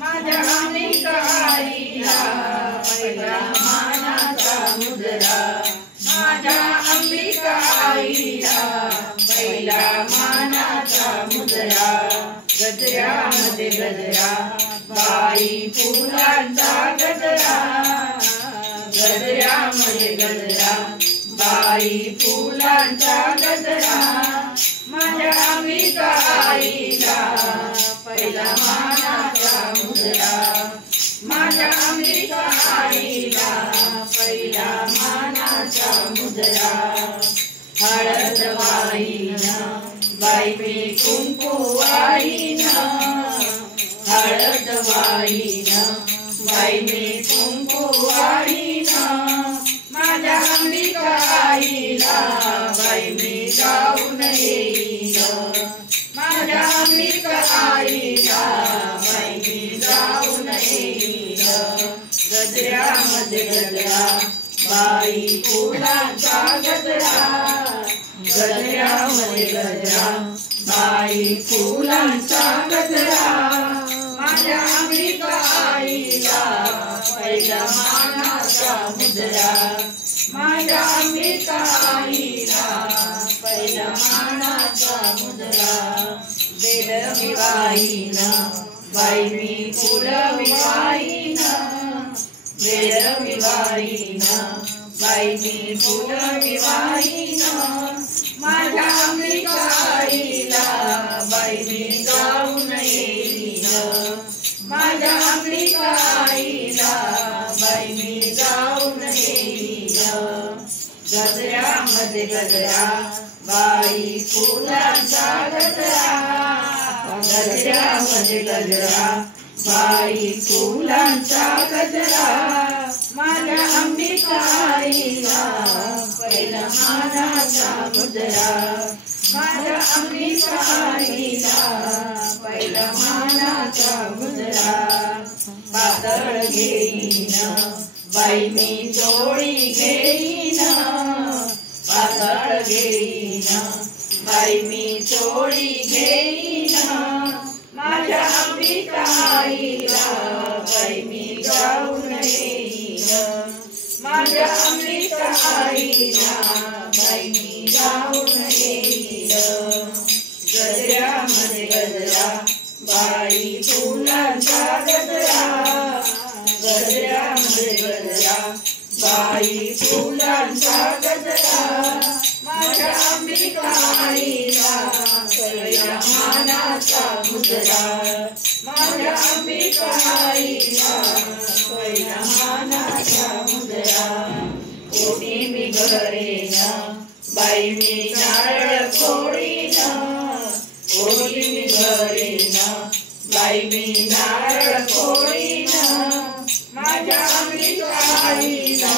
माझ्या अंबिका आईला पहिला मानाचा मुजरा, माझ्या अंबिका आईला पहिला मानाचा मुजरा। गजऱ्यामध्ये गजरा बाई फुलांचा गजरा, गजऱ्यामध्ये गजरा बाई फुलांचा गजरा। माझ्या अंबिका आईला पहिला मानाचा मुजरा, माझ्या अंबिका आईला पहिला मानाचा मुजरा। हळद वाईनं बाई मी कुंकू वाईनं, हळद वाईनं बाई मी कुंकू वाईनं। माझ्या अंबिका आईला बाई मी जाऊन येईन, माझ्या अंबिका आईला बाई मी जाऊन येईन। गजऱ्यामध्ये गजरा बाई फुलांचा गजरा, गजऱ्यामध्ये गजरा बाई फुलांचा गजरा। माझ्या अंबिका आईला पहिला मानाचा मुजरा, माझ्या अंबिका आईला पहिला मानाचा मुजरा। बेडमी वाईनं बाई मी फुलमी वाईनं, बेडमी वाईनं बाई मी फुलमी वाईनं। माझ्या अंबिका आईला बाई मी जाऊन येईन, माझ्या अंबिका आईला बाई मी जाऊन येईन। गजऱ्यामध्ये गजरा बाई फुलांचा गजरा, गजऱ्यामध्ये गजरा बाई फुलांचा गजरा। माझ्या अंबिका आईला पहिला मानाचा मुजरा, माझ्या अंबिका आईला पहिला मानाचा मुजरा। पातळ घेईन बाई मी चोळी घेईन, पातळ घेईन बाई मी चोळी घेईन। माझ्या अंबिका आईला बाई मी जाऊन येईन, माझ्या अंबिका आईला बाई मी जाऊन येईन। गजऱ्यामध्ये गजरा बाई फुलांचा गजरा, गजऱ्यामध्ये गजरा बाई फुलांचा गजरा। माझ्या अंबिका आईला पहिला मानाचा मुजरा, माझ्या अंबिका आईला पहिला मानाचा मुजरा। ओटी मी घरेन बाई मी नारळ फोडीन, ओटी मी घरेन बाई मी नारळ फोडीन। माझ्या अंबिका आईला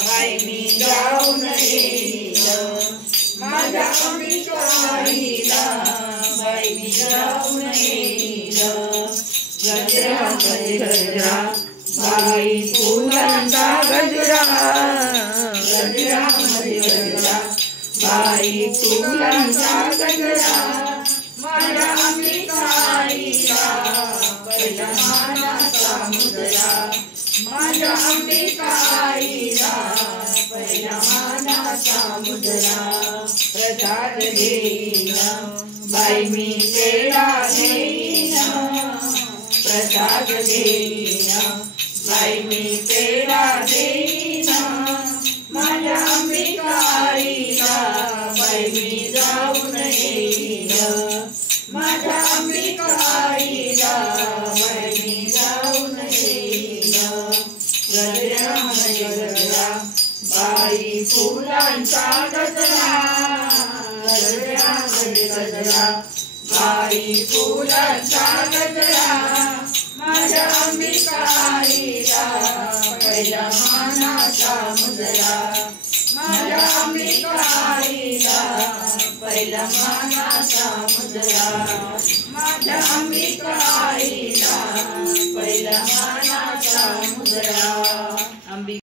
बाई मी जाऊन येईन, माझ्या अंबिका आईला बाई मी जाऊन येईन। गजऱ्यामध्ये गजरा बाई फुलांचा गजरा, गजऱ्यामध्ये गजरा बाई फुलांचा गजरा। माझ्या अंबिका आईला पहिला मानाचा मुजरा, माझ्या अंबिका आईला पहिला मानाचा मुजरा। प्रसाद घेईन बाई मी पेढा घेईन, प्रसाद घेईन बाई मी पेढा घेईन। माझ्या अंबिका आईला बाई मी जाऊन येईन, माझ्या अंबिका आईला बाई मी जाऊन येईन। गजऱ्यामध्ये गजरा बाई फुलांचा गजरा, गजऱ्यामध्ये गजरा बाई फुलांचा गजरा। माझ्या अंबिका आईला पहिला मानाचा मुजरा, माझ्या अंबिका आईला पहिला मानाचा मुजरा। माझ्या अंबिका